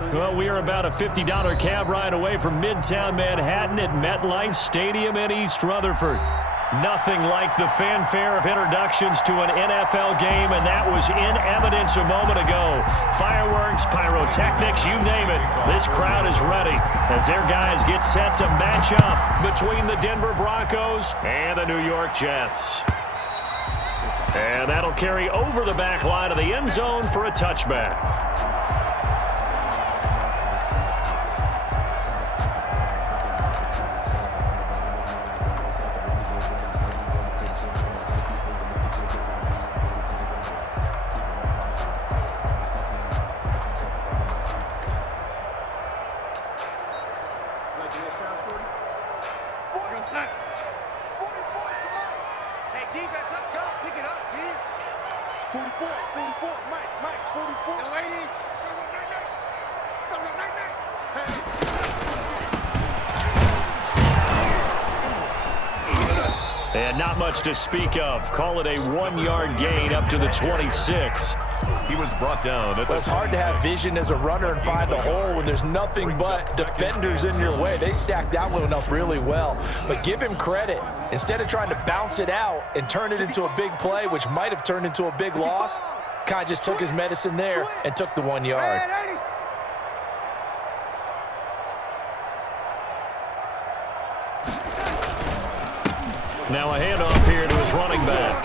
Well, we are about a $50 cab ride away from Midtown Manhattan at MetLife Stadium in East Rutherford. Nothing like the fanfare of introductions to an NFL game, and that was in evidence a moment ago. Fireworks, pyrotechnics, you name it. This crowd is ready as their guys get set to match up between the Denver Broncos and the New York Jets. And that'll carry over the back line of the end zone for a touchback. And not much to speak of. Call it a 1-yard gain up to the 26. He was brought down. Well, it's hard to have vision as a runner and find a hole when there's nothing but defenders in your way. They stacked that one up really well. But give him credit. Instead of trying to bounce it out and turn it into a big play, which might have turned into a big loss, kind of just took his medicine there and took the 1 yard. Now a handoff here to his running back.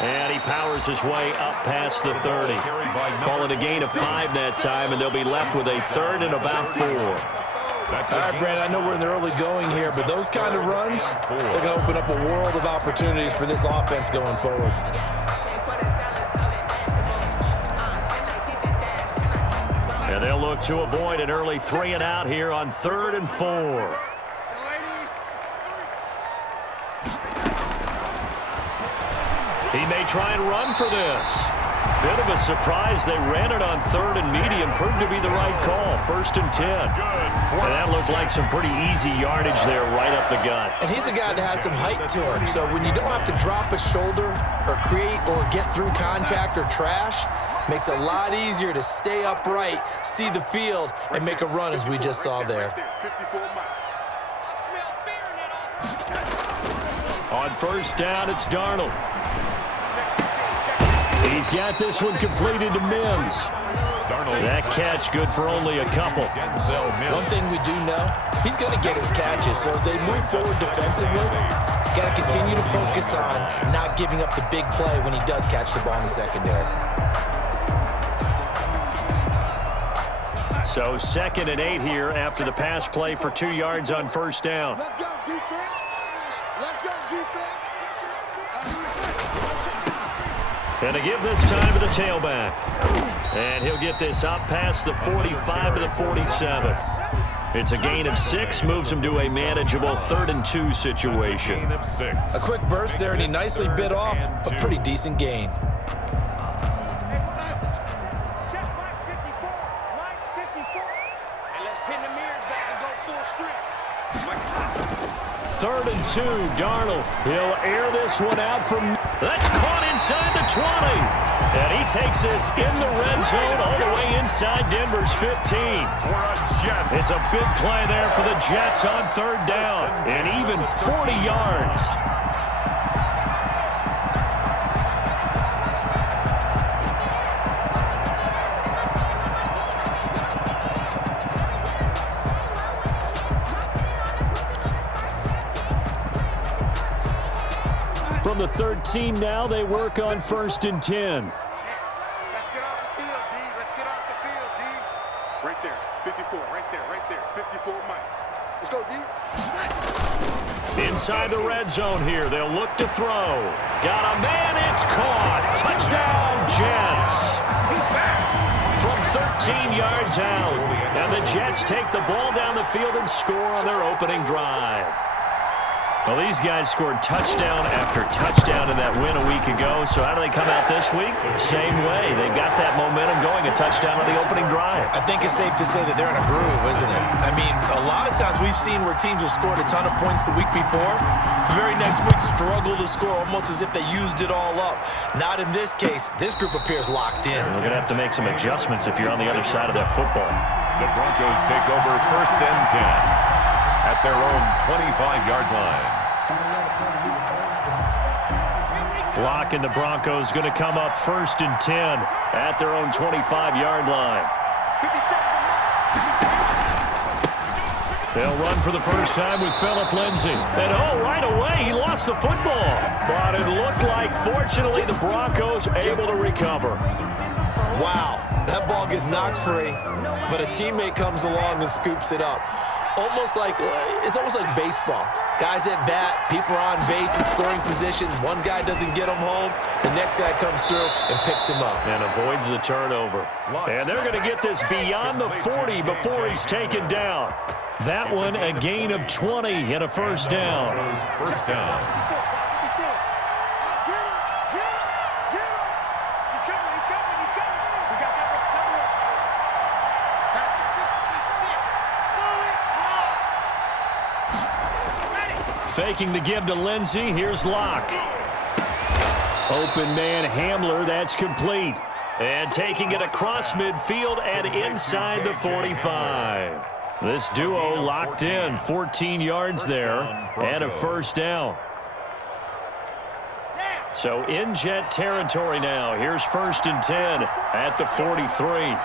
And he powers his way up past the 30. Call it a gain of 5 that time, and they'll be left with a 3rd and about 4. All right, Brandon, I know we're in the early going here, but those kind of runs, they're going to open up a world of opportunities for this offense going forward. And they'll look to avoid an early 3 and out here on 3rd and 4. He may try and run for this. Bit of a surprise. They ran it on 3rd and medium. Proved to be the right call. 1st and 10. And that looked like some pretty easy yardage there right up the gut. And he's a guy that has some height to him. So when you don't have to drop a shoulder or create or get through contact or trash, makes it a lot easier to stay upright, see the field, and make a run as we just saw there. On 1st down, it's Darnold. He's got this one completed to Mims. That catch good for only a couple. One thing we do know, he's going to get his catches. So as they move forward defensively, got to continue to focus on not giving up the big play when he does catch the ball in the secondary. So 2nd and 8 here after the pass play for 2 yards on 1st down. Let's go, defense. Let's go, defense. And to give this time to the tailback. And he'll get this up past the 45 to the 47. It's a gain of 6, moves him to a manageable 3rd and 2 situation. A quick burst there, and he nicely bit off a pretty decent gain. Third and 2, Darnold. He'll air this one out from... That's caught inside the 20. And he takes this in the red zone all the way inside Denver's 15. It's a big play there for the Jets on 3rd down. And even 40 yards. From the 13 now, they work on 1st and 10. Let's get off the field, D. Let's get off the field, D. Right there. 54. Right there. Right there. 54, Mike. Let's go, D. Inside the red zone here. They'll look to throw. Got a man. It's caught. Touchdown, Jets. From 13 yards out. And the Jets take the ball down the field and score on their opening drive. Well, these guys scored touchdown after touchdown in that win a week ago. So how do they come out this week? Same way. They got that momentum going, a touchdown on the opening drive. I think it's safe to say that they're in a groove, isn't it? I mean, a lot of times we've seen where teams have scored a ton of points the week before. The very next week struggle to score almost as if they used it all up. Not in this case. This group appears locked in. We're going to have to make some adjustments if you're on the other side of that football. The Broncos take over 1st and 10 at their own 25-yard line. Block, and the Broncos going to come up 1st and 10 at their own 25-yard line. They'll run for the first time with Phillip Lindsay. And right away, he lost the football. But it looked like, fortunately, the Broncos able to recover. Wow, that ball gets knocked free, but a teammate comes along and scoops it up. It's almost like baseball. Guys at bat, people are on base in scoring position. One guy doesn't get him home. The next guy comes through and picks him up. And avoids the turnover. And they're going to get this beyond the 40 before he's taken down. That one, a gain of 20 and a first down. First down. Faking the give to Lindsay. Here's Locke. Open man Hamler. That's complete. And taking it across midfield and inside the 45. This duo locked in. 14 yards there and a first down. So in Jet territory now. Here's 1st and 10 at the 43.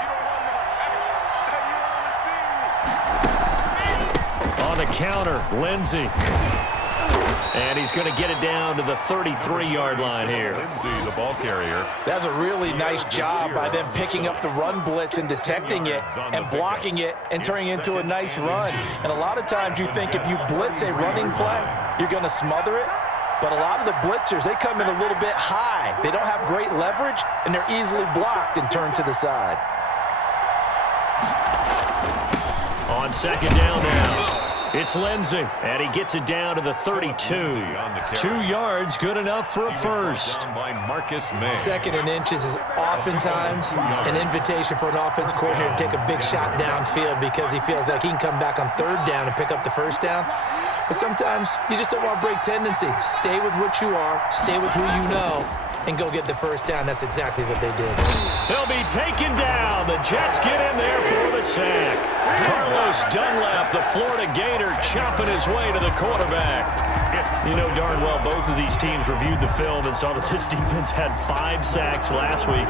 On the counter, Lindsay. And he's going to get it down to the 33-yard line here. Lindsay, the ball carrier. That's a really nice job by them picking up the run blitz and detecting it and blocking it and turning it into a nice run. And a lot of times you think if you blitz a running play, you're going to smother it. But a lot of the blitzers, they come in a little bit high. They don't have great leverage, and they're easily blocked and turned to the side. On 2nd down now. It's Lindsay, and he gets it down to the 32. 2 yards, good enough for a first. 2nd and inches is oftentimes an invitation for an offense coordinator to take a big shot downfield because he feels like he can come back on 3rd down and pick up the first down. But sometimes you just don't want to break tendency. Stay with what you are, stay with who you know, and go get the first down. That's exactly what they did. He'll be taken down. The Jets get in there for the sack. Carlos Dunlap, the Florida Gator, chopping his way to the quarterback. You know darn well both of these teams reviewed the film and saw that this defense had 5 sacks last week.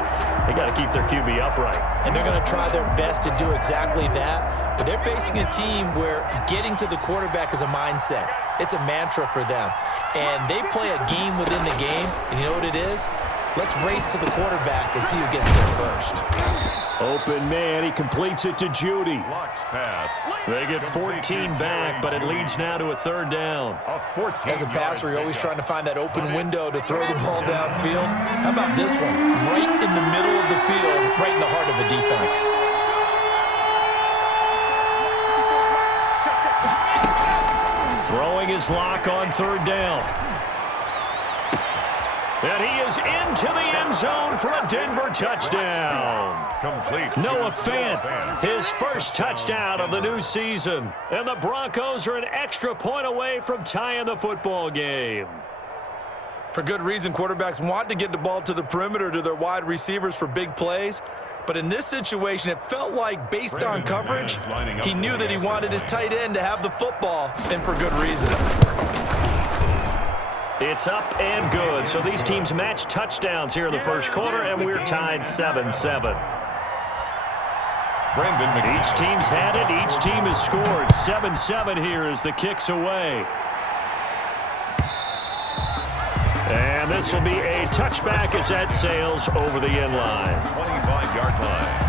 They got to keep their QB upright. And they're going to try their best to do exactly that. But they're facing a team where getting to the quarterback is a mindset. It's a mantra for them. And they play a game within the game. And you know what it is? Let's race to the quarterback and see who gets there first. Open man, he completes it to Judy. They get 14 back, but it leads now to a 3rd down. As a passer, you're always trying to find that open window to throw the ball downfield. How about this one? Right in the middle of the field, right in the heart of a defense. Throwing his Lock on 3rd down. And he is into the end zone for a Denver touchdown. Complete. Noah Fant, his first touchdown of the new season. And the Broncos are an extra point away from tying the football game. For good reason, quarterbacks want to get the ball to the perimeter to their wide receivers for big plays. But in this situation, it felt like, based on coverage, he knew that he wanted his tight end to have the football, and for good reason. It's up and good. So these teams match touchdowns here in the first quarter, and we're tied 7-7. Each team's had it. Each team has scored. 7-7 here as the kick's away. And this will be a touchback as that sails over the end line. 25-yard line.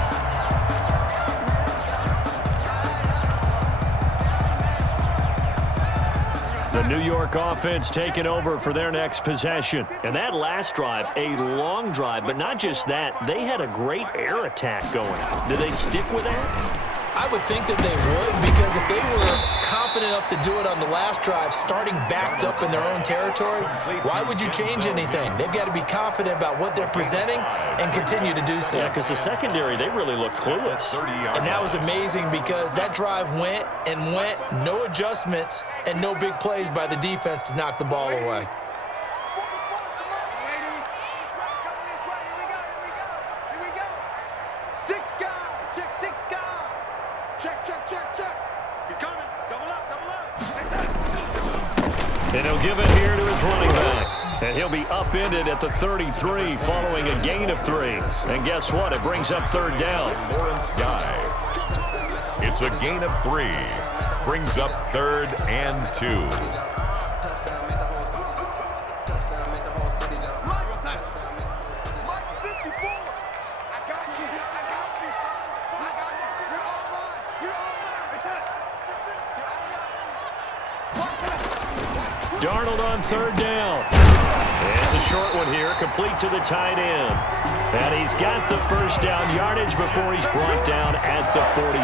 The New York offense taking over for their next possession. And that last drive, a long drive, but not just that. They had a great air attack going. Do they stick with that? I would think that they would, because if they were competent enough to do it on the last drive, starting backed up in their own territory, why would you change anything? They've got to be confident about what they're presenting and continue to do so. Yeah, because the secondary, they really look clueless. And that was amazing because that drive went and went, no adjustments and no big plays by the defense to knock the ball away. And he'll give it here to his running back. And he'll be upended at the 33 following a gain of 3. And guess what? It brings up third down. Lawrence Guy. It's a gain of 3. Brings up 3rd and 2. Darnold on third down. It's a short one here, complete to the tight end. And he's got the first down yardage before he's brought down at the 42.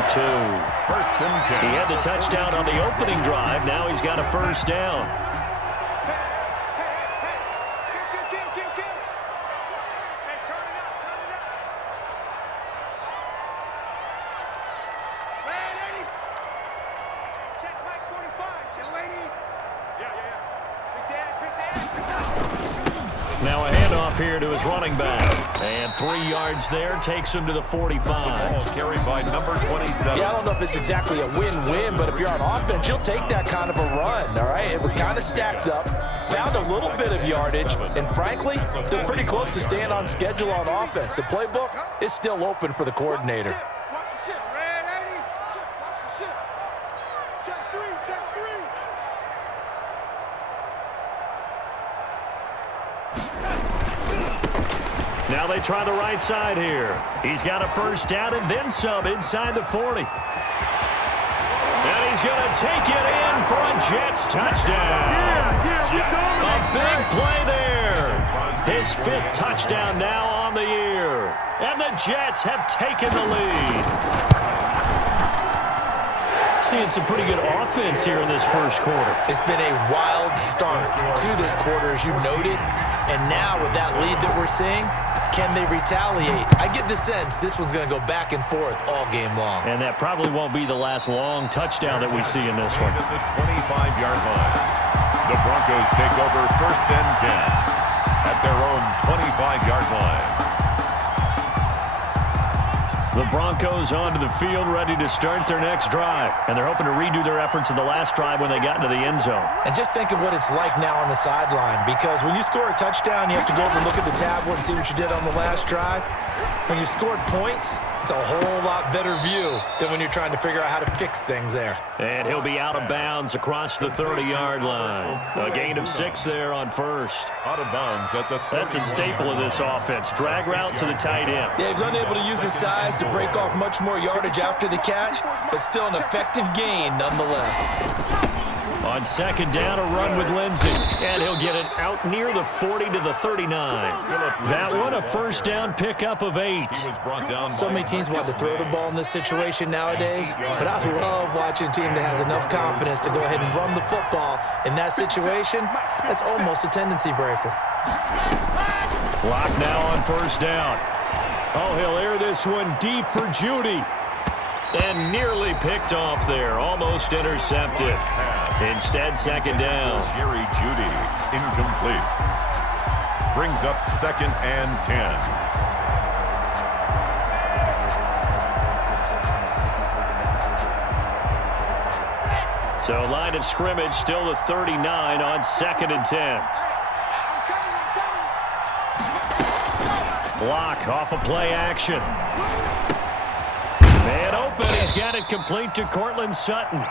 First and 10. He had the touchdown on the opening drive. Now he's got a first down. Now a handoff here to his running back. And 3 yards there takes him to the 45. Ball carried by number 27. Yeah, I don't know if it's exactly a win-win, but if you're on offense, you'll take that kind of a run, all right? It was kind of stacked up, found a little bit of yardage, and frankly, they're pretty close to staying on schedule on offense. The playbook is still open for the coordinator. Now they try the right side here. He's got a first down and then some inside the 40. And he's going to take it in for a Jets touchdown. A big play there. His 5th touchdown now on the year. And the Jets have taken the lead. Seeing some pretty good offense here in this first quarter. It's been a wild start to this quarter, as you noted. And now with that lead that we're seeing, can they retaliate? I get the sense this one's going to go back and forth all game long. And that probably won't be the last long touchdown that we see in this one. At the 25-yard line. The Broncos take over first and 10 at their own 25-yard line. The Broncos onto the field, ready to start their next drive. And they're hoping to redo their efforts in the last drive when they got into the end zone. And just think of what it's like now on the sideline, because when you score a touchdown, you have to go over and look at the tablet and see what you did on the last drive. When you scored points, it's a whole lot better view than when you're trying to figure out how to fix things there. And he'll be out of bounds across the 30-yard line. A gain of 6 there on first. Out of bounds at the 30. That's a staple of this offense. Drag route to the tight end. Yeah, he was unable to use his size to break off much more yardage after the catch, but still an effective gain nonetheless. On second down, a run with Lindsey. And he'll get it out near the 40 to the 39. That one a first down pickup of 8. So many teams want to throw the ball in this situation nowadays, but I love watching a team that has enough confidence to go ahead and run the football. In that situation, that's almost a tendency breaker. Lock now on first down. Oh, he'll air this one deep for Judy. And nearly picked off there. Almost intercepted. Instead, second down. Jerry Judy, incomplete. Brings up 2nd and 10. So line of scrimmage still the 39 on 2nd and 10. Block off of play action. And open. He's got it complete to Cortland Sutton.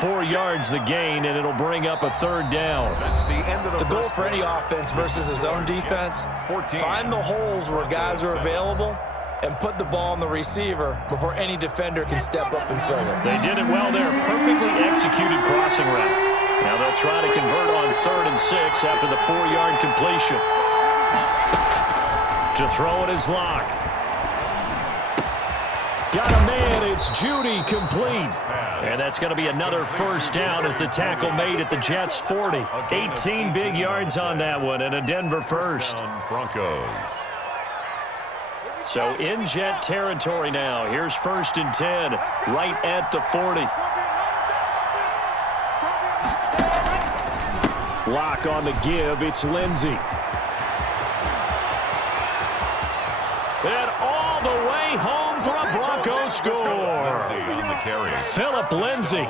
4 yards the gain, and it'll bring up a third down. That's the end of the goal for any offense versus his own defense, find the holes where guys are available and put the ball on the receiver before any defender can step up and fill it. They did it well there. Perfectly executed crossing route. Now they'll try to convert on 3rd and 6 after the 4-yard completion. To throw it is Locke. Got a man. It's Judy, complete. And that's going to be another first down as the tackle made at the Jets' 40. 18 big yards on that one, and a Denver first. Broncos. So in Jet territory now. Here's 1st and 10, right at the 40. Lock on the give. It's Lindsey. And all the way home for a Broncos score. Philip Lindsey,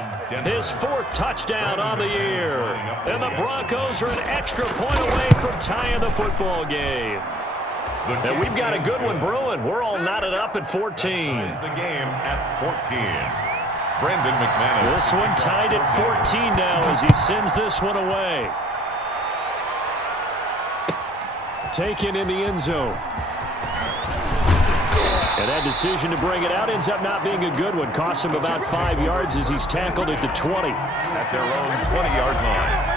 his 4th touchdown on the year. And the Broncos are an extra point away from tying the football game. And we've got a good one brewing. We're all knotted up at 14. The game at 14. Brandon McManus. This one tied at 14 now as he sends this one away. Taken in the end zone. And that decision to bring it out ends up not being a good one. Cost him about 5 yards as he's tackled at the 20. At their own 20-yard line.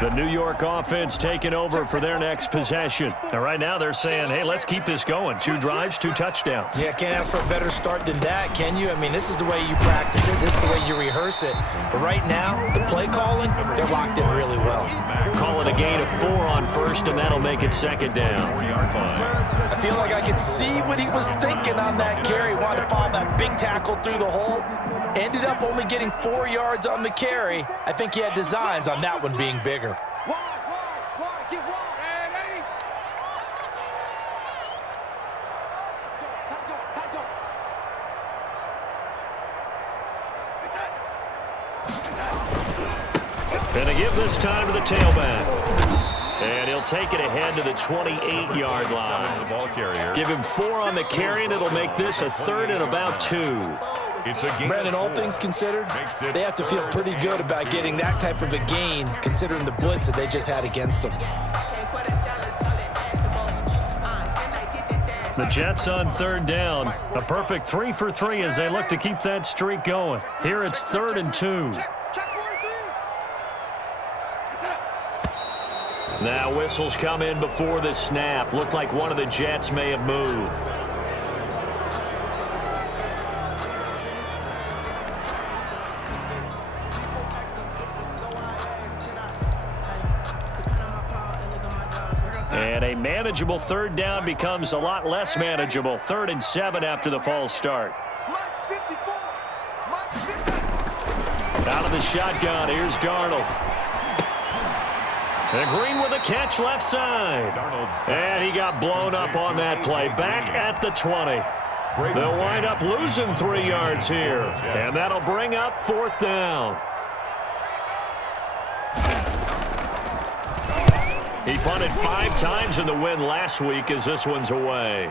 The New York offense taking over for their next possession. And right now they're saying, hey, let's keep this going. 2 drives, 2 touchdowns. Yeah, can't ask for a better start than that, can you? I mean, this is the way you practice it. This is the way you rehearse it. But right now, the play calling, they're locked in really well. Call it a gain of 4 on 1st, and that'll make it 2nd down. 4-yard line. I feel like I could see what he was thinking on that carry. Wanted to follow that big tackle through the hole. Ended up only getting 4 yards on the carry. I think he had designs on that one being bigger. And a give this time to the tailback. And he'll take it ahead to the 28-yard line. The ball carrier. Give him 4 on the carry, and it'll make this a 3rd and about 2. It's a gain. Brandon, all things considered, they have to feel pretty good about getting that type of a gain, considering the blitz that they just had against them. The Jets on 3rd down. A perfect 3 for 3 as they look to keep that streak going. Here it's 3rd and 2. Now whistles come in before the snap. Looked like one of the Jets may have moved. And a manageable 3rd down becomes a lot less manageable. 3rd and 7 after the false start. Out of the shotgun, here's Darnold. And Green with a catch left side. And he got blown up on that play. Back at the 20. They'll wind up losing 3 yards here. And that'll bring up 4th down. He punted 5 times in the win last week as this one's away.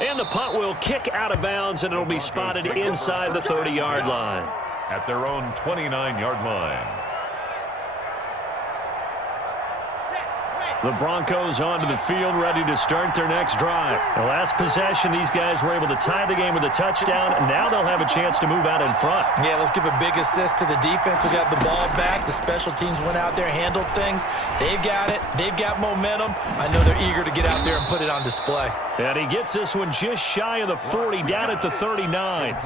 And the punt will kick out of bounds, and it'll be spotted inside the 30-yard line. At their own 29-yard line. The Broncos onto the field, ready to start their next drive. The last possession, these guys were able to tie the game with a touchdown, and now they'll have a chance to move out in front. Yeah, let's give a big assist to the defense who got the ball back. The special teams went out there, handled things. They've got it. They've got momentum. I know they're eager to get out there and put it on display. And he gets this one just shy of the 40, down at the 39.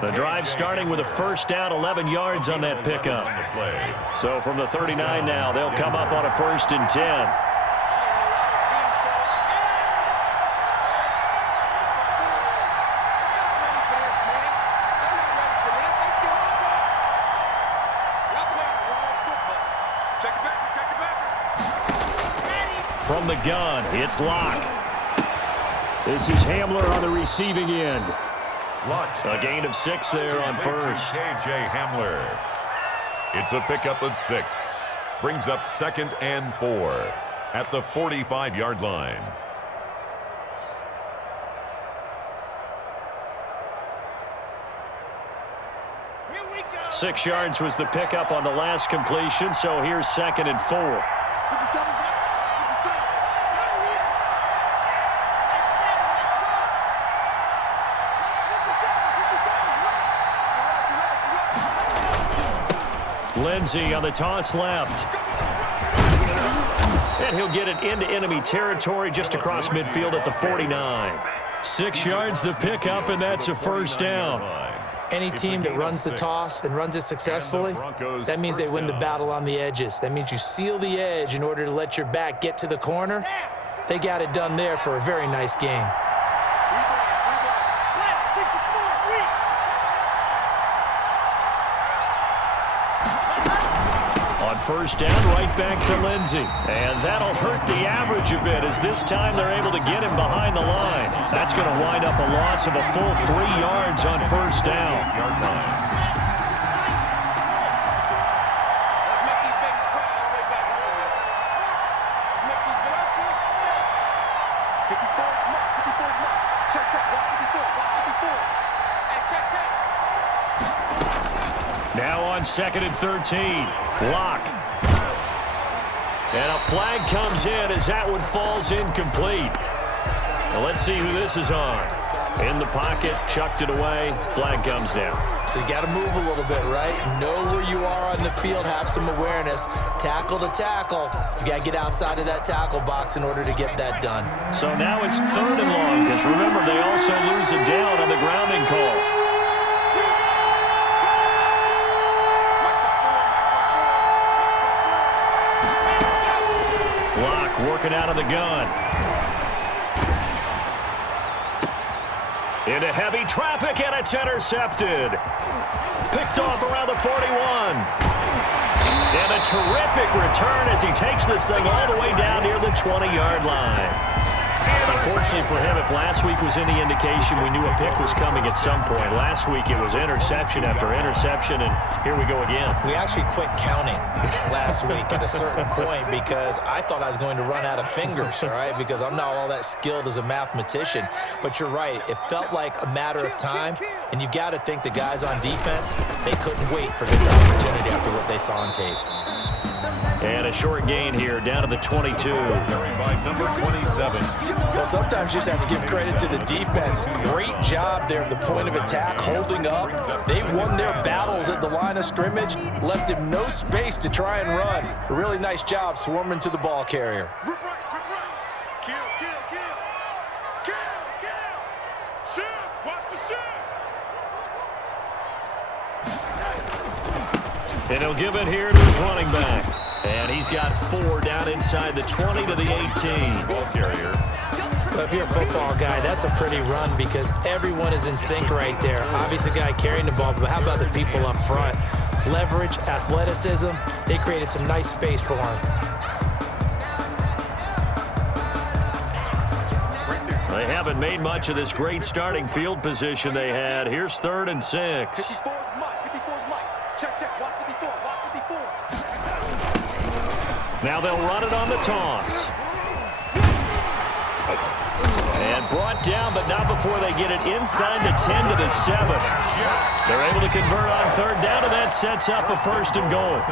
The drive starting with a first down, 11 yards on that pickup. So from the 39 now, they'll come up on a 1st and 10. From the gun, it's Locke. This is Hamler on the receiving end. A gain of 6 there on 1st. K.J. Hamler. It's a pickup of 6. Brings up 2nd and 4 at the 45-yard line. Here we go. 6 yards was the pickup on the last completion, so here's 2nd and 4. Lindsey on the toss left. And he'll get it into enemy territory just across midfield at the 49. 6 yards the pickup, and that's a first down. Any team that runs the toss and runs it successfully, that means they win the battle on the edges. That means you seal the edge in order to let your back get to the corner. They got it done there for a very nice game. On first down, right back to Lindsey. And that'll hurt the average a bit as this time they're able to get him behind the line. That's going to wind up a loss of a full 3 yards on first down. Yard line. Now on 2nd and 13. Lock. And a flag comes in as that one falls incomplete. Now let's see who this is on. In the pocket, chucked it away, flag comes down. So you got to move a little bit, right? Know where you are on the field, have some awareness. Tackle to tackle. You got to get outside of that tackle box in order to get that done. So now it's 3rd and long, because remember, they also lose a down on the grounding call. Working out of the gun. Into heavy traffic, and it's intercepted. Picked off around the 41. And a terrific return as he takes this thing all the way down near the 20-yard line. Unfortunately for him, if last week was any indication, we knew a pick was coming at some point. Last week it was interception after interception, and here we go again. We actually quit counting last week at a certain point because I thought I was going to run out of fingers, all right, because I'm not all that skilled as a mathematician. But you're right. It felt like a matter of time, and you've got to think the guys on defense, they couldn't wait for this opportunity after what they saw on tape. And a short gain here, down to the 22. Carried by number 27. Well, sometimes you just have to give credit to the defense. Great job there at the point of attack, holding up. They won their battles at the line of scrimmage, left him no space to try and run. A really nice job swarming to the ball carrier. Kill. Shoot. Watch the shoot. And he'll give it here to his running back. And he's got 4 down inside the 20 to the 18. Ball carrier. Well, if you're a football guy, that's a pretty run because everyone is in sync right there. Obviously, the guy carrying the ball, but how about the people up front? Leverage, athleticism, they created some nice space for him. They haven't made much of this great starting field position they had. Here's 3rd and 6. 54's Mike. Check. Watch 54. Now they'll run it on the toss. And brought down, but not before they get it inside the 10 to the 7. They're able to convert on 3rd down, and that sets up a 1st and goal.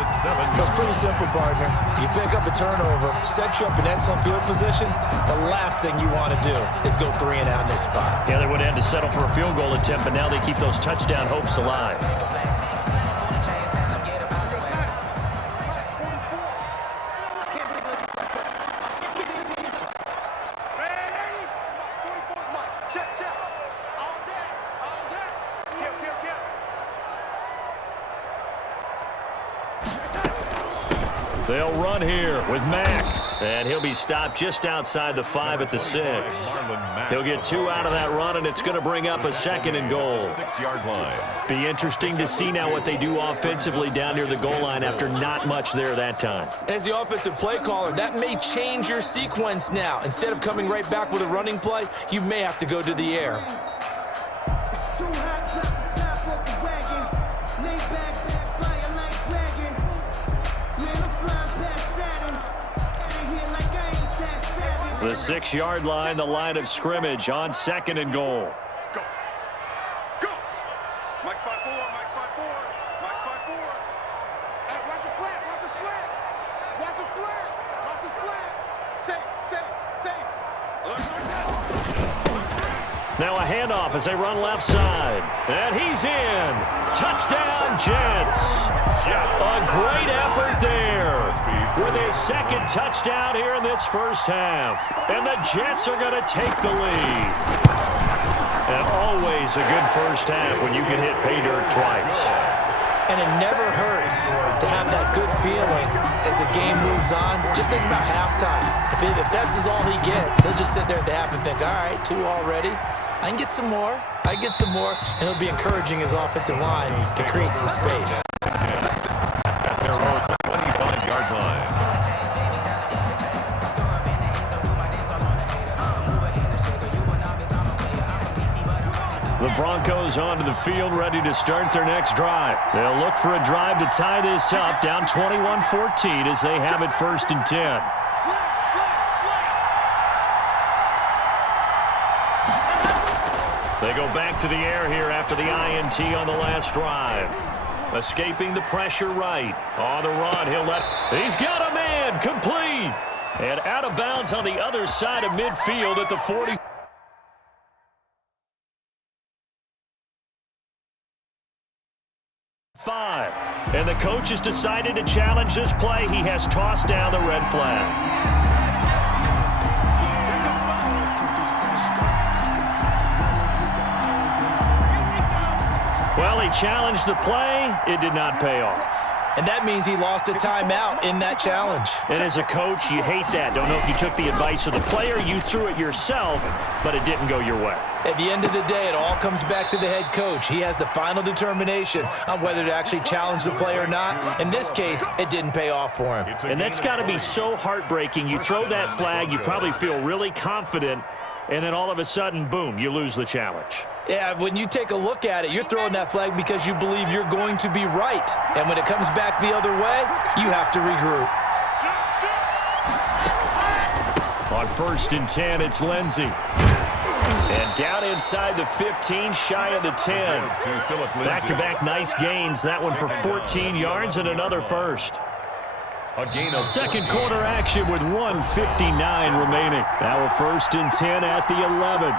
So it's pretty simple, partner. You pick up a turnover, set you up in excellent field position. The last thing you want to do is go 3 and out in this spot. Yeah, they would have had to settle for a field goal attempt, but now they keep those touchdown hopes alive. They'll run here with Mack, and he'll be stopped just outside the 5 at the 6. He'll get 2 out of that run, and it's going to bring up a 2nd and goal. 6-yard line. Be interesting to see now what they do offensively down near the goal line after not much there that time. As the offensive play caller, that may change your sequence now. Instead of coming right back with a running play, you may have to go to the air. The 6-yard line, the line of scrimmage on 2nd and goal. Go. Mike 5-4. Hey, watch his flat. Say. Look. Now a handoff as they run left side. And he's in. Touchdown, Jets. A great effort there with his second touchdown here in this first half. And the Jets are going to take the lead. And always a good first half when you can hit pay dirt twice. And it never hurts to have that good feeling as the game moves on. Just think about halftime. If that's all he gets, he'll just sit there at the half and think, all right, 2 already. I can get some more. I get some more. And he'll be encouraging his offensive line to create some space. At their own 25-yard line. The Broncos onto the field, ready to start their next drive. They'll look for a drive to tie this up, down 21-14 as they have it 1st and 10. They go back to the air here after the INT on the last drive. Escaping the pressure right. On the run, he's got a man, complete. And out of bounds on the other side of midfield at the 40. And the coach has decided to challenge this play. He has tossed down the red flag. Well, he challenged the play. It did not pay off. And that means he lost a timeout in that challenge. And as a coach, you hate that. Don't know if you took the advice of the player. You threw it yourself, but it didn't go your way. At the end of the day, it all comes back to the head coach. He has the final determination on whether to actually challenge the play or not. In this case, it didn't pay off for him. And that's got to be so heartbreaking. You throw that flag, you probably feel really confident, and then all of a sudden, boom, you lose the challenge. Yeah, when you take a look at it, you're throwing that flag because you believe you're going to be right. And when it comes back the other way, you have to regroup. On 1st and 10, it's Lindsey. And down inside the 15, shy of the 10. Back-to-back nice gains. That one for 14 yards and another first. A gain of second quarter action with 1:59 remaining. Now a 1st and 10 at the 11.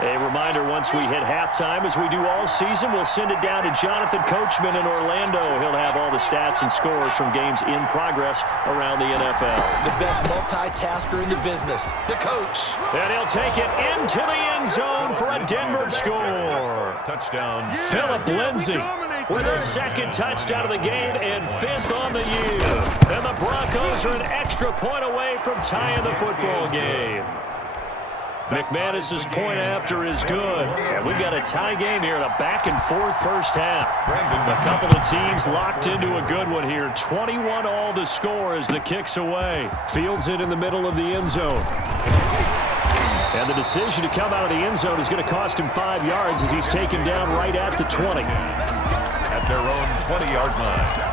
A reminder, once we hit halftime, as we do all season, we'll send it down to Jonathan Coachman in Orlando. He'll have all the stats and scores from games in progress around the NFL. The best multitasker in the business, the coach. And he'll take it into the end zone for a Denver score. touchdown. Philip Lindsay with his second touchdown of the game and 5th on the year. And the Broncos are an extra point away from tying the football game. McManus's point after is good. And we've got a tie game here in a back-and-forth first half. A couple of teams locked into a good one here. 21 all the score as the kick's away. Fields it in the middle of the end zone. And the decision to come out of the end zone is going to cost him 5 yards as he's taken down right at the 20. At their own 20-yard line.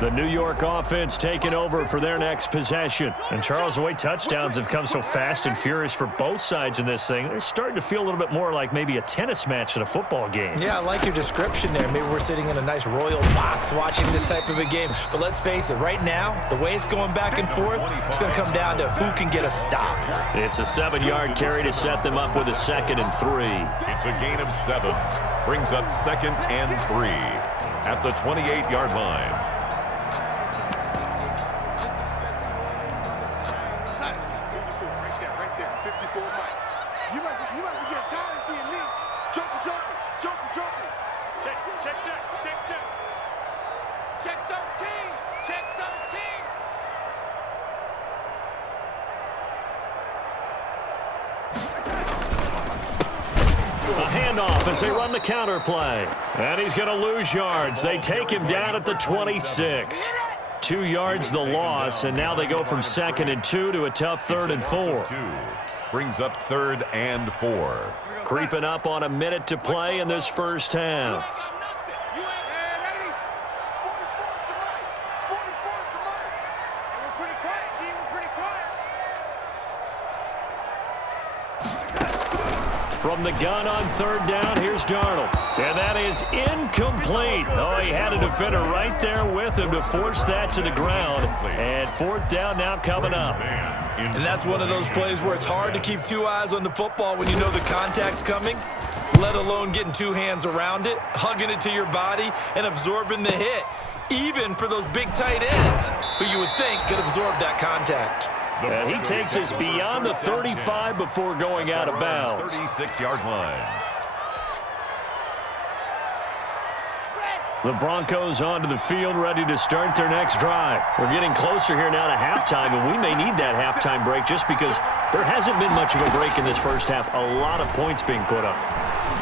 The New York offense taking over for their next possession. And Charles, the way touchdowns have come so fast and furious for both sides in this thing, it's starting to feel a little bit more like maybe a tennis match than a football game. Yeah, I like your description there. Maybe we're sitting in a nice royal box watching this type of a game. But let's face it, right now, the way it's going back and forth, it's going to come down to who can get a stop. It's a 7-yard carry to set them up with a 2nd and 3. It's a gain of 7. Brings up 2nd and 3 at the 28-yard line. As they run the counter play. And he's going to lose yards. They take him down at the 26. 2 yards the loss, and now they go from 2nd and 2 to a tough 3rd and 4. Brings up 3rd and 4. Creeping up on a minute to play in this first half. From the gun on 3rd down, here's Darnold. And that is incomplete. Oh, he had a defender right there with him to force that to the ground. And 4th down now coming up. And that's one of those plays where it's hard to keep 2 eyes on the football when you know the contact's coming, let alone getting 2 hands around it, hugging it to your body, and absorbing the hit, even for those big tight ends who you would think could absorb that contact. And he takes us beyond the 35 before going out of bounds. 36-yard line. The Broncos onto the field, ready to start their next drive. We're getting closer here now to halftime, and we may need that halftime break just because there hasn't been much of a break in this first half. A lot of points being put up.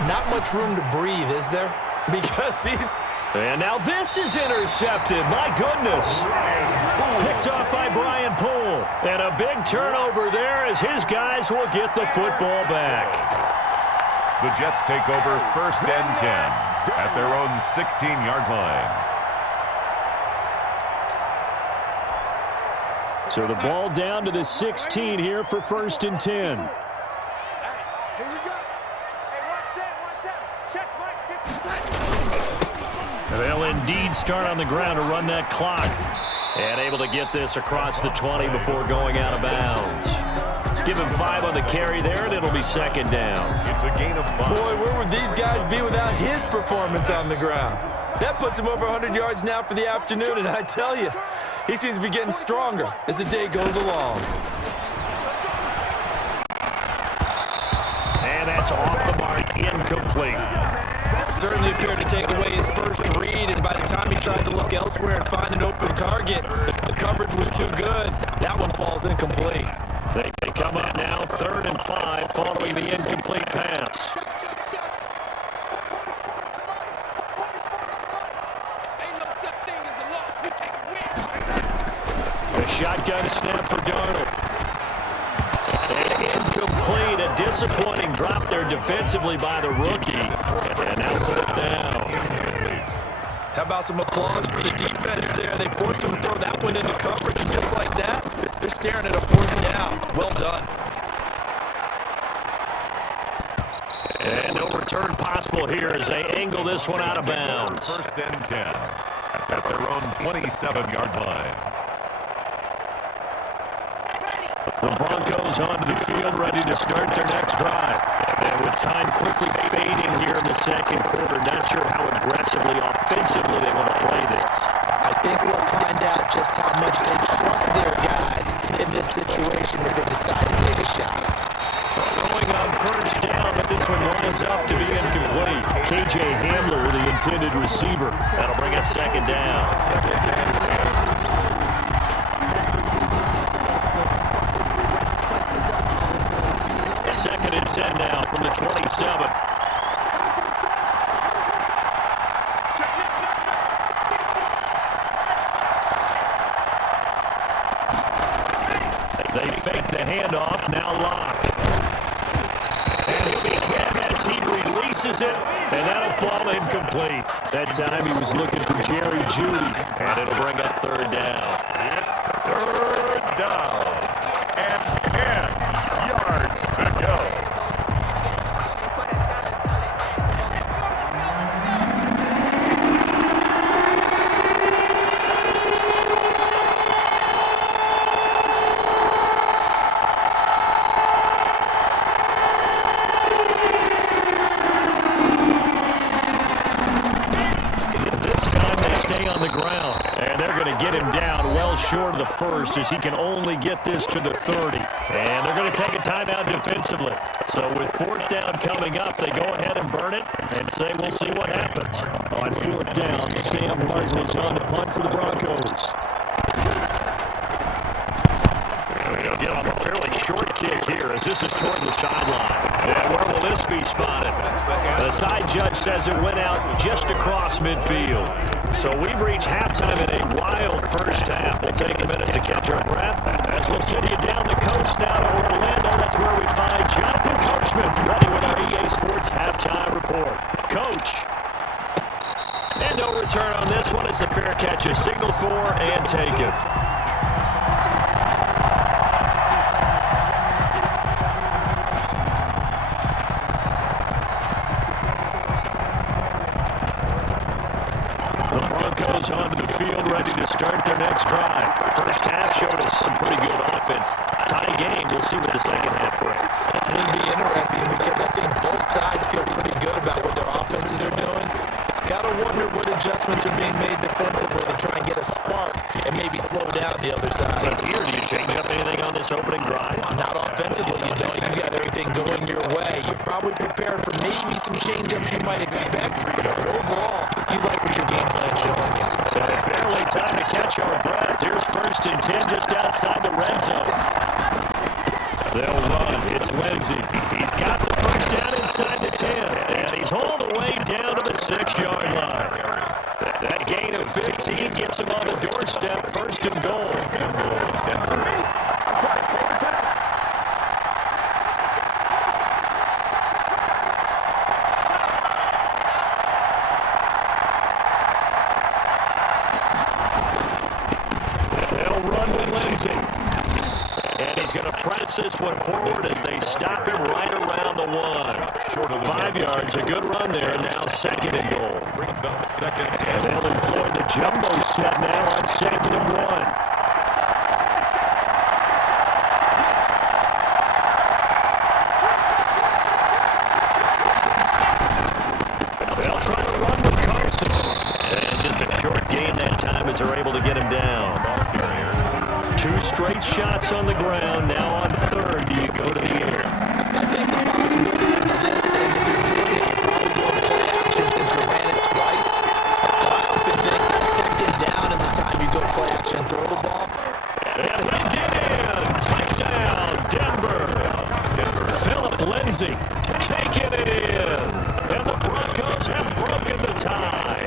Not much room to breathe, is there? Because he's... And now this is intercepted. My goodness. Picked off by Brian Poole. And a big turnover there as his guys will get the football back. The Jets take over 1st and 10 at their own 16-yard line. So the ball down to the 16 here for 1st and 10. Here we go. They'll indeed start on the ground to run that clock. And able to get this across the 20 before going out of bounds. Give him 5 on the carry there, and it'll be 2nd down. It's a gain of 5. Boy, where would these guys be without his performance on the ground? That puts him over 100 yards now for the afternoon, and I tell you, he seems to be getting stronger as the day goes along. And that's off the mark, incomplete. Certainly appeared to take away his first read, and by the time he tried to look elsewhere and find an open target, the coverage was too good. That one falls incomplete. They come up now, 3rd and 5, following the incomplete pass. The shotgun snap for Darnold. And incomplete, a disappointing drop there defensively by the rookie. And now 4th down. How about some applause for the defense there? They forced him to throw that one into coverage, and just like that, they're staring at a 4th down. Well done. And no return possible here as they angle this one out of bounds. 1st and 10 at their own 27-yard line. The Broncos onto the field, ready to start their next drive. And with time quickly fading here in the 2nd quarter, not sure how aggressively, offensively they want to play this. I think we'll find out just how much they trust their guys in this situation if they decide to take a shot. Throwing on 1st down, but this one lines up to be incomplete. KJ Hamler, the intended receiver. That'll bring up 2nd down. 2nd and 10 now from the 27. They fake the handoff, now Locke. And he'll be hit as he releases it, and that'll fall incomplete. That time he was looking for Jerry Jeudy, and it'll bring up 3rd down. It's 3rd down and 10 yards to go. On the ground, and they're going to get him down well short of the 1st as he can only get this to the 30. And they're going to take a timeout defensively. So with 4th down coming up, they go ahead and burn it and say we'll see what happens. On 4th down, Sam Martin is on the punt for the Broncos. He'll get off a fairly short kick here as this is toward the sideline. And where will this be spotted? The side judge says it went out just across midfield. So we've reached halftime in a wild first half. We'll take a minute to catch our breath as we'll send you down the coast now to Orlando. That's where we find return on this one as the fair catch is signaled for and taken. The Broncos onto the field, ready to start their next drive. First half showed us some pretty good offense. Tie game. We'll see what the second half brings. It'll be interesting because I think both sides feel pretty good about what their offenses are doing. Gotta wonder what adjustments are being made defensively to try and get a spark and maybe slow down the other side. But here, do you change up anything on this opening drive? Not offensively, you don't. You got everything going your way. You're probably prepared for maybe some change-ups you might expect, but overall, you like what your game plan showing you. So barely time to catch our breath. Here's 1st and 10 just outside the red zone. They'll run. It's Lindsey. He's got the first down inside the 10, and he's hauled away down to the 6-yard line. That gain of 15 gets him on the doorstep. 1st and goal. They'll run with Lindsey. And he's going to press this one forward as they stop him right around the 1. 5 yards, a good run there. Now 2nd and goal. Brings up 2nd And they'll employ the jumbo set now on 2nd and 1. They'll try to run with Carson. And just a short gain that time as they're able to get him down. 2 straight shots on the ground. Now on 3rd, do you go to the air? I think the possibility exists, and if you're doing it, you're probably going to play action since you ran it twice. But I often think 2nd down is the time you go play action and throw the ball. And he get in. Touchdown, Denver. Philip Lindsey taking it in. And the Broncos have broken the tie.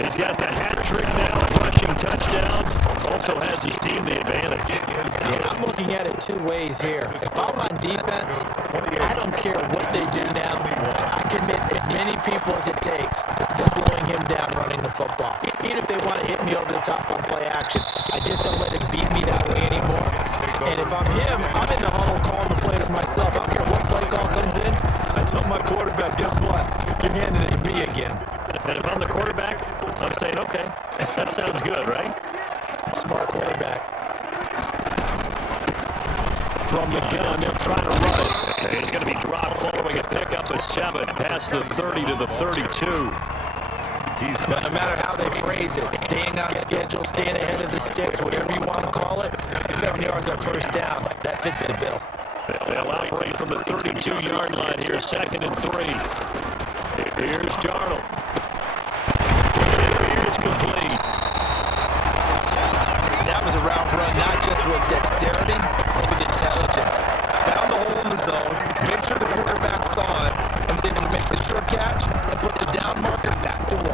He's got the hat trick now of rushing touchdowns. Also has his team the advantage. Yeah, I'm looking at it 2 ways here. If I'm on defense, I don't care what they do now. I commit as many people as it takes to slowing him down running the football. Even if they want to hit me over the top on play action, I just don't let him beat me that way anymore. And if I'm him, I'm in the huddle calling the plays myself. I don't care what play call comes in. I tell my quarterbacks, guess what? You're handing it to me again. And if I'm the quarterback, I'm saying, okay, that sounds good, right? Smart quarterback. From the gun, they're trying to run it. And he's going to be dropped following a pickup of 7 past the 30 to the 32. No matter how they phrase it, staying on schedule, staying ahead of the sticks, whatever you want to call it, 7 yards on 1st down. That fits the bill. They'll operate from the 32-yard line here, 2nd and 3. Here's Darnold. Here's complete. That was a route run, not just with dexterity, but with intelligence. Found the hole in the zone, made sure the quarterback saw it, and was able to make the short catch and put the down marker back to 1.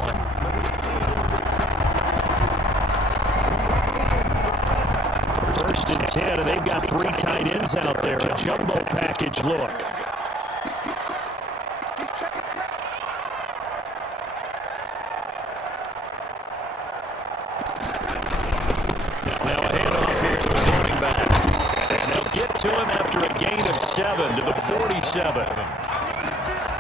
1st and 10, and they've got 3 tight ends out there. A jumbo package look. Now a handoff here to the running back. And they'll get to him after a gain of 7 to the 47.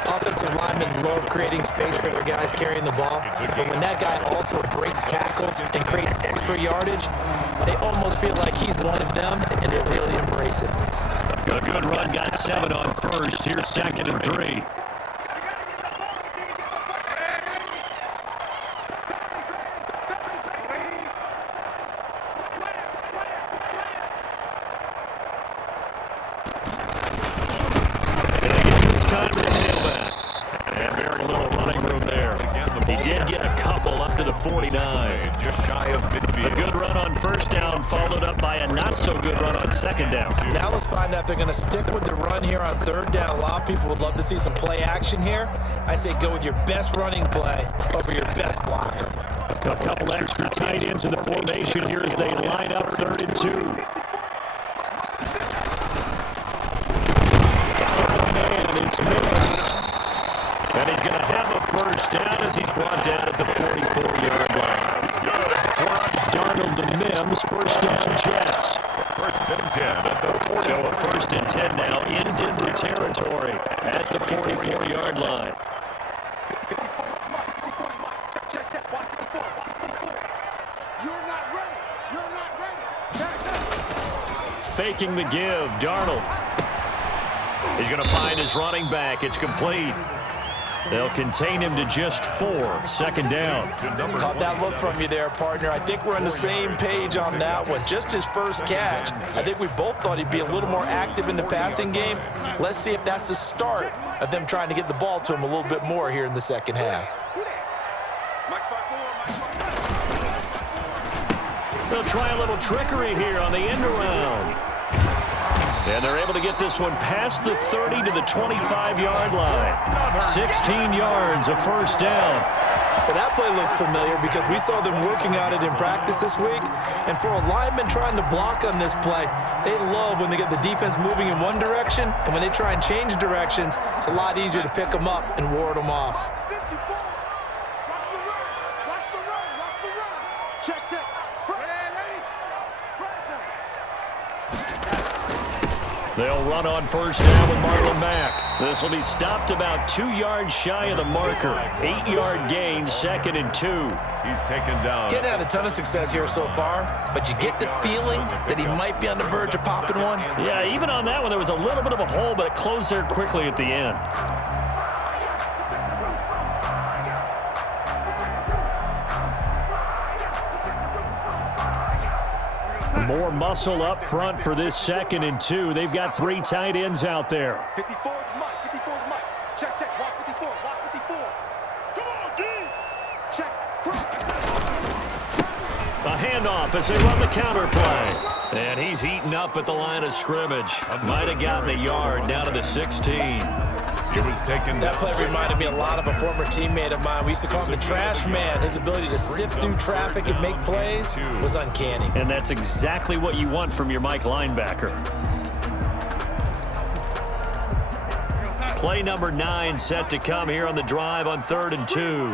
Offensive linemen love creating space for their guys carrying the ball, but when that guy also breaks tackles and creates extra yardage, they almost feel like he's one of them, and they really embrace it. A good run, got 7 on 1st. Here's 2nd and 3. Time to the tailback. And very little running room there. He did get a couple up to the 49. Just shy of midfield. A good run on 1st down, followed up by a not-so-good run on 2nd down. Now let's find out if they're going to stick with the run here on 3rd down. A lot of people would love to see some play action here. I say go with your best running play over your best blocker. A couple extra tight ends in the formation here as they line up 3rd and 2. And it's missed. And he's going to have a 1st down as he's brought down at the 49. 54-yard line. You're not ready. You're not ready. Faking the give, Darnold. He's going to find his running back. It's complete. They'll contain him to just 4. Second down. Caught that look from you there, partner. I think we're on the same page on that one. Just his first catch. I think we both thought he'd be a little more active in the passing game. Let's see if that's the start of them trying to get the ball to him a little bit more here in the second half. They'll try a little trickery here on the end around. And they're able to get this one past the 30 to the 25-yard line. 16 yards, a first down. Well, that play looks familiar because we saw them working on it in practice this week. And for a lineman trying to block on this play, they love when they get the defense moving in one direction. And when they try and change directions, it's a lot easier to pick them up and ward them off. 54. Watch the run. Watch the run. Watch the run. Check, check. They'll run on first down with Marlon Mack. This will be stopped about 2 yards shy of the marker. 8-yard gain, 2nd and 2. He's taken down. Getting had a ton of success here so far, but you get the feeling that he might be on the verge of popping one. Yeah, even on that one, there was a little bit of a hole, but it closed there quickly at the end. More muscle up front for this 2nd and 2. They've got 3 tight ends out there. 54 is Mike. 54 is Mike. Check, check. Watch 54. Watch 54. Come on, D. Check. A handoff as they run the counter play. And he's eaten up at the line of scrimmage. Might have gotten a yard down to the 16. It was taken. That play reminded me a lot of a former teammate of mine. We used to call him the trash man. His ability to sift through traffic and make plays was uncanny. And that's exactly what you want from your Mike linebacker. Play number 9 set to come here on the drive on 3rd and 2.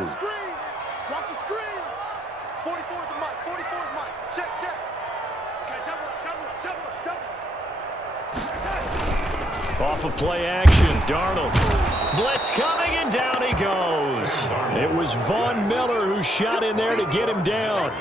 Watch the screen. 44 is Mike. 44 is Mike. Check, check. Okay, double. Off of play action, Darnold. Blitz coming, and down he goes. It was Von Miller who shot in there to get him down.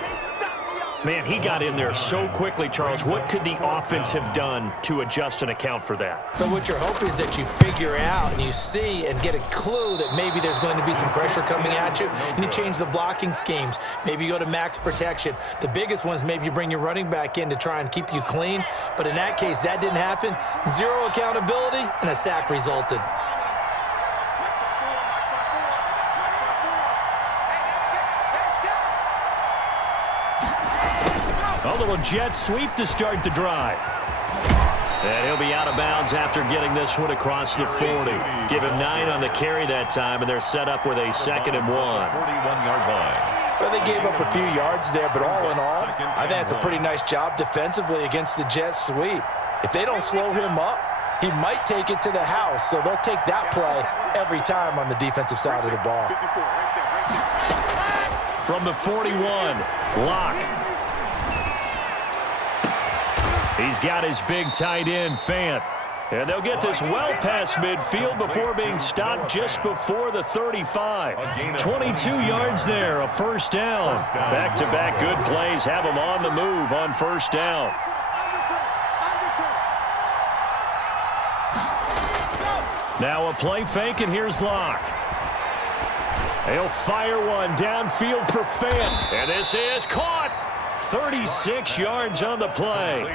Man, he got in there so quickly, Charles. What could the offense have done to adjust and account for that? But what you're hoping is that you figure out and you see and get a clue that maybe there's going to be some pressure coming at you, and you change the blocking schemes. Maybe you go to max protection. The biggest one is maybe you bring your running back in to try and keep you clean. But in that case, that didn't happen. 0 accountability, and a sack resulted. A little jet sweep to start the drive. And he'll be out of bounds after getting this one across the 40. Give him 9 on the carry that time, and they're set up with a 2nd and 1. 41-yard line. Well, they gave up a few yards there, but all in all, I think it's a pretty nice job defensively against the Jets sweep. If they don't slow him up, he might take it to the house, so they'll take that play every time on the defensive side of the ball. From the 41, Locke. He's got his big tight end, Fant. And they'll get this well past midfield before being stopped just before the 35. 22 yards there, a first down. Back-to-back good plays have them on the move on first down. Now a play fake, and here's Locke. He'll fire one downfield for Fant. And this is caught. 36 yards on the play.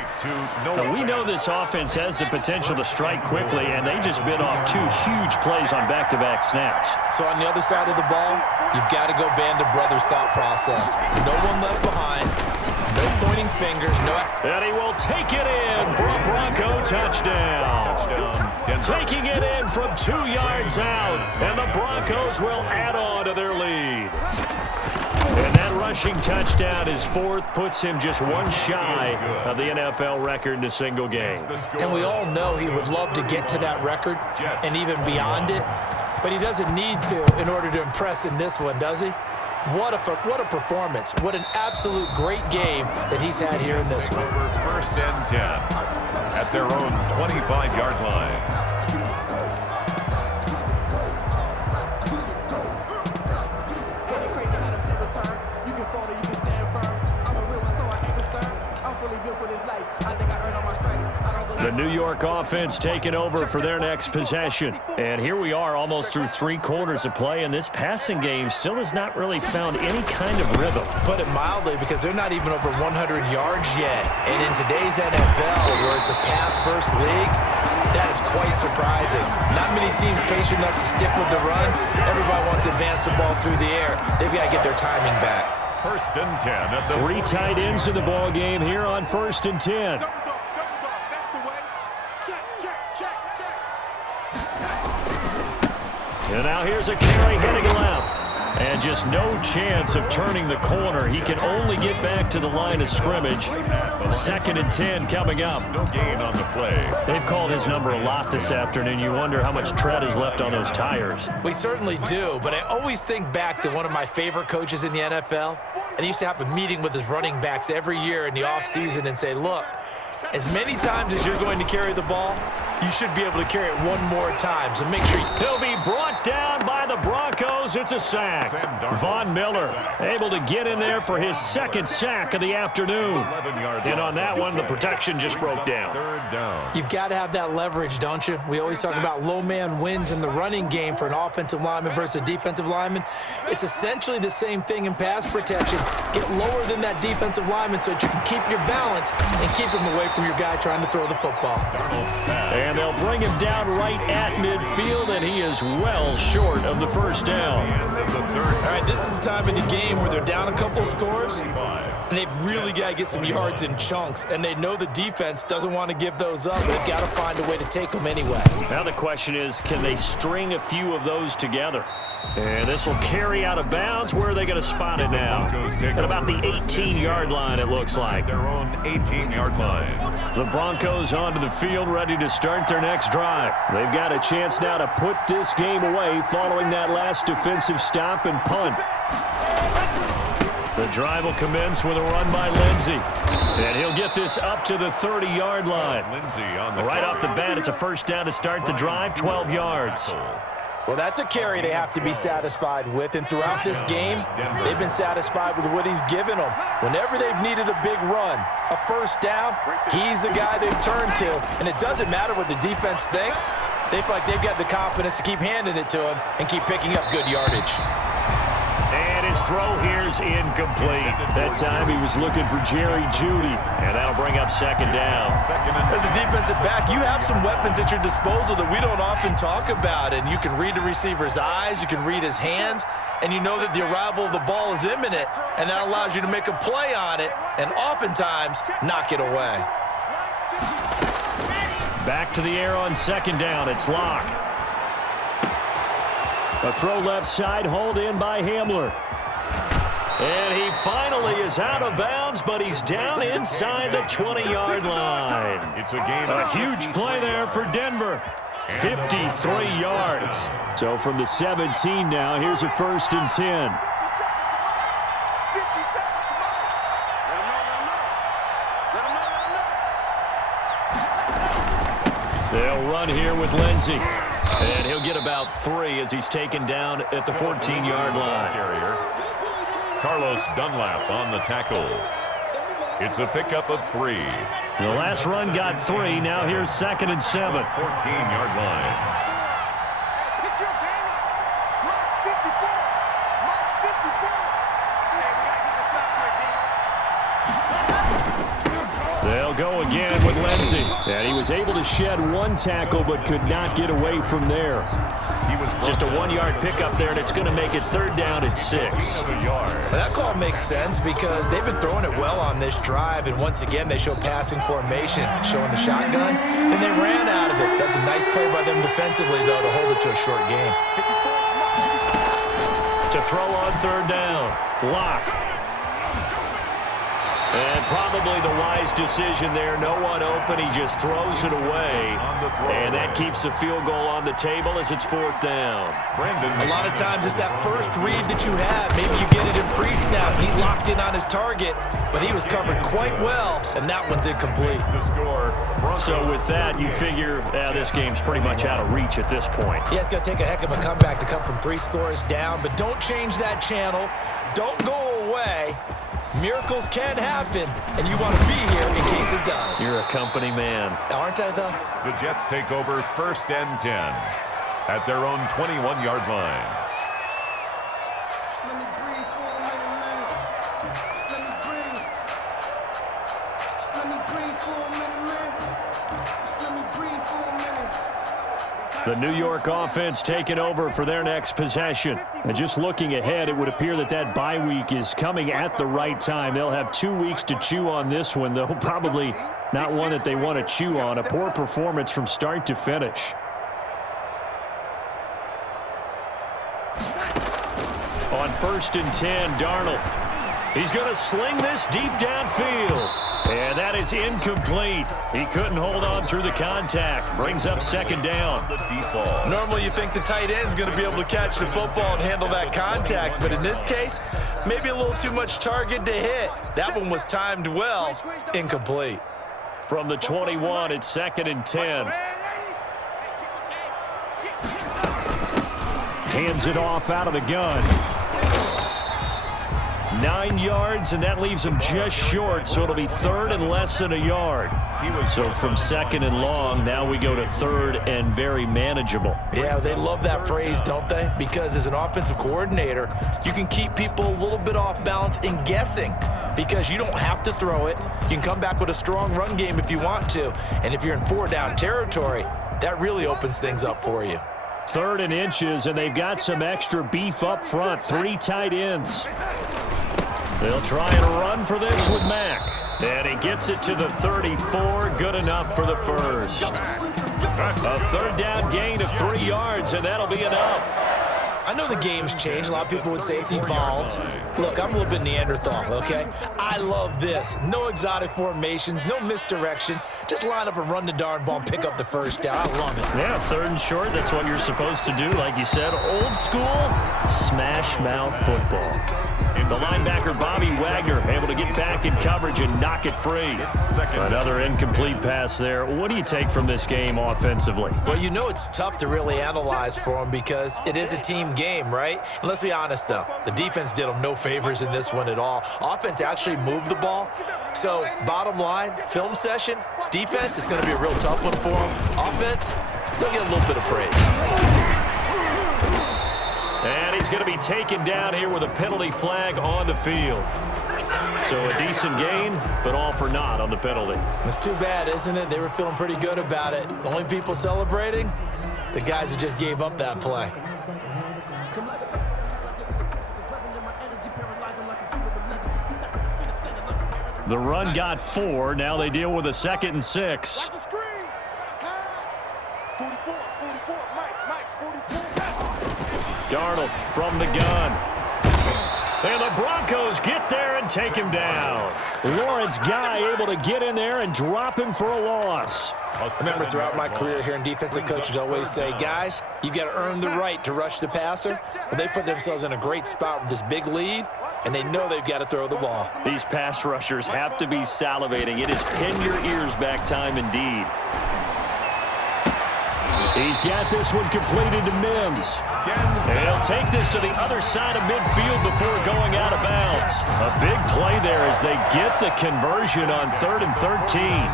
Now, we know this offense has the potential to strike quickly, and they just bit off 2 huge plays on back-to-back snaps. So on the other side of the ball, you've got to go band of brothers thought process. No one left behind. No pointing fingers. No. And he will take it in for a Bronco touchdown. Taking it in from 2 yards out, and the Broncos will add on to their lead. And that rushing touchdown, his 4th, puts him just 1 shy of the NFL record in a single game. And we all know he would love to get to that record and even beyond it, but he doesn't need to in order to impress in this one, does he? What a performance. What an absolute great game that he's had here in this one. First and 10 at their own 25-yard line. The New York offense taking over for their next possession. And here we are almost through 3 quarters of play, and this passing game still has not really found any kind of rhythm. Put it mildly, because they're not even over 100 yards yet. And in today's NFL, where it's a pass-first league, that is quite surprising. Not many teams patient enough to stick with the run. Everybody wants to advance the ball through the air. They've got to get their timing back. 1st and 10 at the 3 tight ends in the ball game here on 1st and 10. That's the way. Check. And now here's a carry heading left. And just no chance of turning the corner. He can only get back to the line of scrimmage. 2nd and 10 coming up. No gain on the play. They've called his number a lot this afternoon. You wonder how much tread is left on those tires. We certainly do, but I always think back to one of my favorite coaches in the NFL, and he used to have a meeting with his running backs every year in the offseason and say, look, as many times as you're going to carry the ball, you should be able to carry it one more time. So make sure He'll be brought down by the Broncos. It's a sack. Von Miller able to get in there for his 2nd sack of the afternoon. And on that one, the protection just broke down. 3rd down. you've got to have that leverage, don't you? We always talk about low man wins in the running game for an offensive lineman versus a defensive lineman. It's essentially the same thing in pass protection. Get lower than that defensive lineman so that you can keep your balance and keep him away from your guy trying to throw the football. And they'll bring him down right at midfield, and he is well short of the 1st down. All right, this is the time of the game where they're down a couple of scores, and they've really got to get some yards in chunks, and they know the defense doesn't want to give those up, but they've got to find a way to take them anyway. Now the question is, can they string a few of those together? And this will carry out of bounds. Where are they going to spot it now? At about the 18-yard line, it looks like. Their own 18-yard line. The Broncos onto the field, ready to start their next drive. They've got a chance now to put this game away following that last defensive stop and punt. The drive will commence with a run by Lindsey. And he'll get this up to the 30-yard line. Lindsey on the Right off the bat, it's a 1st down to start the drive, 12 yards. Well, that's a carry they have to be satisfied with, and throughout this game, they've been satisfied with what he's given them. Whenever they've needed a big run, a 1st down, he's the guy they've turned to, and it doesn't matter what the defense thinks. They feel like they've got the confidence to keep handing it to him and keep picking up good yardage. And his throw here's incomplete. That time he was looking for Jerry Jeudy, and that'll bring up 2nd down. As a defensive back, you have some weapons at your disposal that we don't often talk about, and you can read the receiver's eyes, you can read his hands, and you know that the arrival of the ball is imminent, and that allows you to make a play on it and oftentimes knock it away. Back to the air on 2nd down. It's Locke. A throw left side, hauled in by Hamler. And he finally is out of bounds, but he's down inside the 20-yard line. It's a game. A huge play there for Denver. 53 yards. So from the 17 now, here's a 1st and 10. They'll run here with Lindsey. And he'll get about 3 as he's taken down at the 14-yard line. Carrier. Carlos Dunlap on the tackle. It's a pickup of 3. The last run got 3. Now here's 2nd and 7. 14-yard line. Pick your game up. Mark 54. Mark 54. Hey, we got to get the stop here, D. They'll go again with Lindsey. And he was able to shed 1 tackle but could not get away from there. He was Just a 1-yard pickup there, and it's going to make it 3rd down at 6. Well, that call makes sense because they've been throwing it well on this drive, and once again they show passing formation, showing the shotgun, and they ran out of it. That's a nice play by them defensively, though, to hold it to a short game. To throw on 3rd down, Locke. And probably the wise decision there. No one open. He just throws it away. And that keeps the field goal on the table as it's 4th down. A lot of times it's that first read that you have. Maybe you get it in pre-snap. He locked in on his target, but he was covered quite well, and that one's incomplete. So with that, you figure this game's pretty much out of reach at this point. Yeah, it's going to take a heck of a comeback to come from 3 scores down, but don't change that channel. Don't go away. Miracles can happen, and you want to be here in case it does. You're a company man. Aren't I, though? The Jets take over 1st and 10 at their own 21-yard line. The New York offense taking over for their next possession. And just looking ahead, it would appear that bye week is coming at the right time. They'll have 2 weeks to chew on this one, though probably not one that they want to chew on. A poor performance from start to finish. On 1st and 10, Darnold. He's going to sling this deep downfield. And that is incomplete. He couldn't hold on through the contact. Brings up 2nd down. The deep ball. Normally you think the tight end's going to be able to catch the football and handle that contact, but in this case, maybe a little too much target to hit. That one was timed well. Incomplete. From the 21, it's 2nd and 10. Hands it off out of the gun. 9 yards, and that leaves him just short, so it'll be 3rd and less than a yard. So from 2nd and long, now we go to 3rd and very manageable. Yeah, they love that phrase, don't they? Because as an offensive coordinator, you can keep people a little bit off balance and guessing because you don't have to throw it. You can come back with a strong run game if you want to, and if you're in 4-down territory, that really opens things up for you. 3rd and inches, and they've got some extra beef up front. 3 tight ends. They'll try and run for this with Mack. And he gets it to the 34. Good enough for the first. A 3rd down gain of 3 yards, and that'll be enough. I know the game's changed. A lot of people would say it's evolved. Look, I'm a little bit Neanderthal, okay? I love this. No exotic formations, no misdirection. Just line up and run the darn ball and pick up the first down. I love it. Yeah, 3rd and short, that's what you're supposed to do. Like you said, old school, smash mouth football. The linebacker, Bobby Wagner, able to get back in coverage and knock it free. Another incomplete pass there. What do you take from this game offensively? Well, you know it's tough to really analyze for them because it is a team game, right? And let's be honest, though. The defense did them no favors in this one at all. Offense actually moved the ball. So, bottom line, film session, defense is going to be a real tough one for them. Offense, they'll get a little bit of praise. And he's going to be taken down here with a penalty flag on the field. So a decent gain, but all for naught on the penalty. It's too bad, isn't it? They were feeling pretty good about it. The only people celebrating, the guys who just gave up that play. The run got 4. Now they deal with a 2nd and 6. Darnold from the gun. And the Broncos get there and take him down. Lawrence Guy able to get in there and drop him for a loss. I remember throughout my career hearing defensive coaches always say, guys, you got to earn the right to rush the passer. Well, they put themselves in a great spot with this big lead, and they know they've got to throw the ball. These pass rushers have to be salivating. It is pin your ears back time indeed. He's got this one completed to Mims. And he'll take this to the other side of midfield before going out of bounds. A big play there as they get the conversion on 3rd and 13.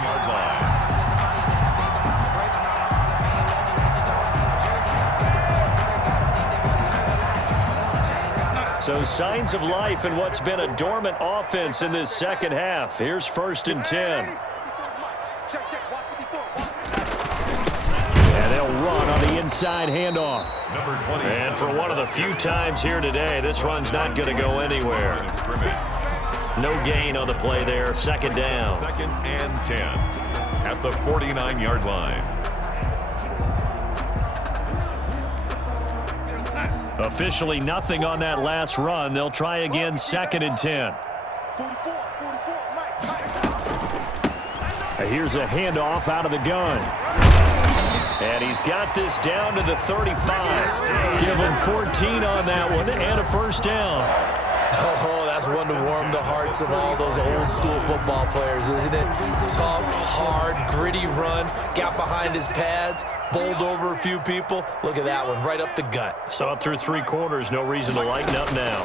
So signs of life in what's been a dormant offense in this second half. Here's 1st and 10. And they'll run on the inside handoff. And for one of the few times here today, this run's not going to go anywhere. No gain on the play there. 2nd down. 2nd and 10 at the 49-yard line. Officially nothing on that last run. They'll try again 2nd and 10. Here's a handoff out of the gun. And he's got this down to the 35. Give him 14 on that one and a 1st down. Oh, that's one to warm the hearts of all those old school football players, isn't it? Tough, hard, gritty run. Got behind his pads, bowled over a few people. Look at that one, right up the gut. Saw it through 3 quarters. No reason to lighten up now.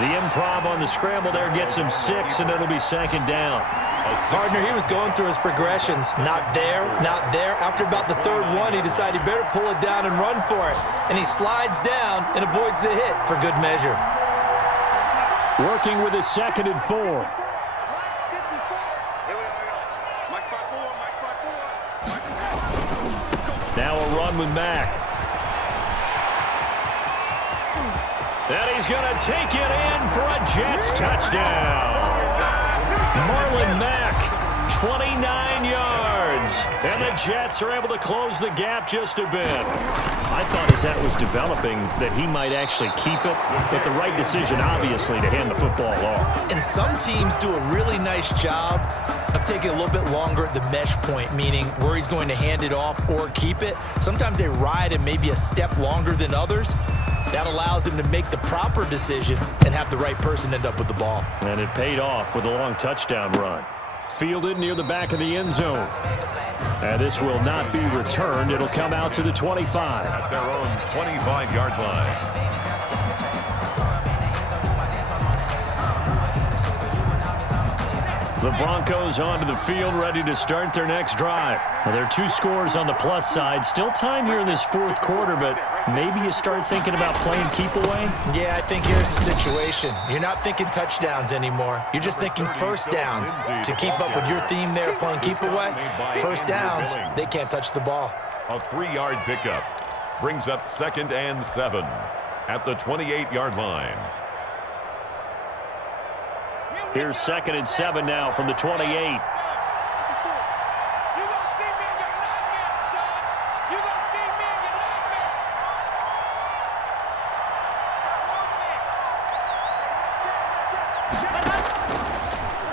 The improv on the scramble there gets him 6, and it'll be second down. Partner, he was going through his progressions. Not there, not there. After about the third one, he decided he better pull it down and run for it. And he slides down and avoids the hit for good measure. Working with his 2nd and 4. Now a run with Mack. And he's going to take it in for a Jets touchdown. Marlon Mack, 29 yards. And the Jets are able to close the gap just a bit. I thought as that was developing that he might actually keep it, but the right decision, obviously, to hand the football off. And some teams do a really nice job of taking a little bit longer at the mesh point, meaning where he's going to hand it off or keep it. Sometimes they ride him maybe a step longer than others. That allows him to make the proper decision and have the right person end up with the ball. And it paid off with a long touchdown run. Fielded near the back of the end zone. And this will not be returned. It'll come out to the 25. At their own 25-yard line. The Broncos onto the field, ready to start their next drive. Well, there are 2 scores on the plus side. Still time here in this 4th quarter, but maybe you start thinking about playing keep away? Yeah, I think here's the situation. You're not thinking touchdowns anymore. You're just thinking first downs. To keep up with your theme there, playing keep away, first downs, they can't touch the ball. A 3-yard pickup brings up 2nd and 7 at the 28-yard line. Here's 2nd and 7 now from the 28.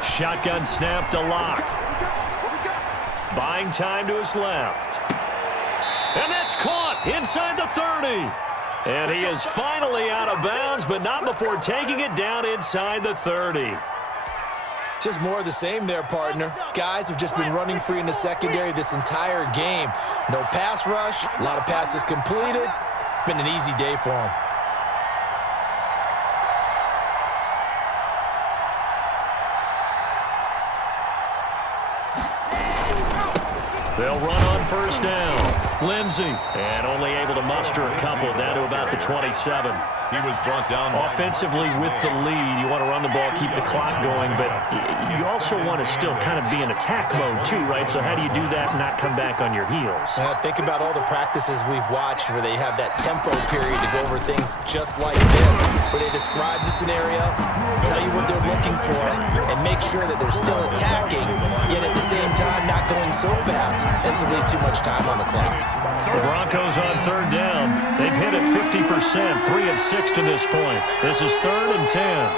Shotgun snap to Locke. Buying time to his left. And that's caught inside the 30. And he is finally out of bounds, but not before taking it down inside the 30. Just more of the same there, partner. Guys have just been running free in the secondary this entire game. No pass rush, a lot of passes completed. Been an easy day for them. They'll run on first down. Lindsey, and only able to muster a couple down to about the 27. He was brought down offensively with the lead. You want to run the ball, keep the clock going, but you also want to still kind of be in attack mode too, right? So how do you do that and not come back on your heels? Think about all the practices we've watched where they have that tempo period to go over things just like this, where they describe the scenario, tell you what they're looking for, and make sure that they're still attacking, yet at the same time not going so fast as to leave too much time on the clock. The Broncos on 3rd down. They've hit it 50%, 3 of 6 to this point. This is 3rd and 10.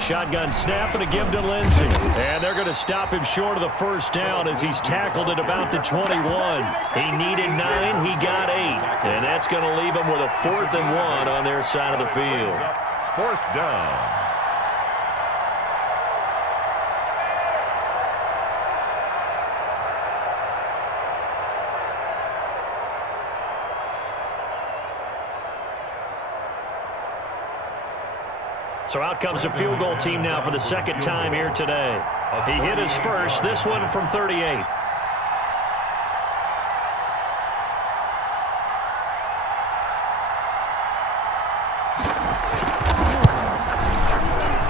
Shotgun snap and a give to Lindsey. And they're going to stop him short of the first down as he's tackled at about the 21. He needed 9, he got 8. And that's going to leave him with a 4th and 1 on their side of the field. 4th down. So out comes a field goal team now for the 2nd time here today. He hit his first, this one from 38.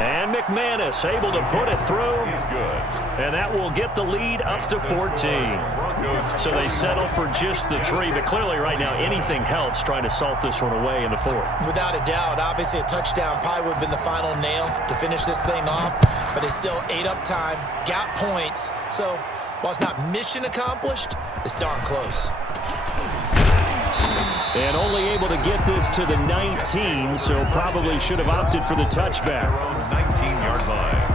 And McManus able to put it through. He's good. And that will get the lead up to 14. So they settle for just the 3, but clearly right now anything helps trying to salt this one away in the 4th. Without a doubt, obviously a touchdown probably would have been the final nail to finish this thing off, but it's still ate up time, got points. So while it's not mission accomplished, it's darn close. And only able to get this to the 19, so probably should have opted for the touchback. 19-yard line.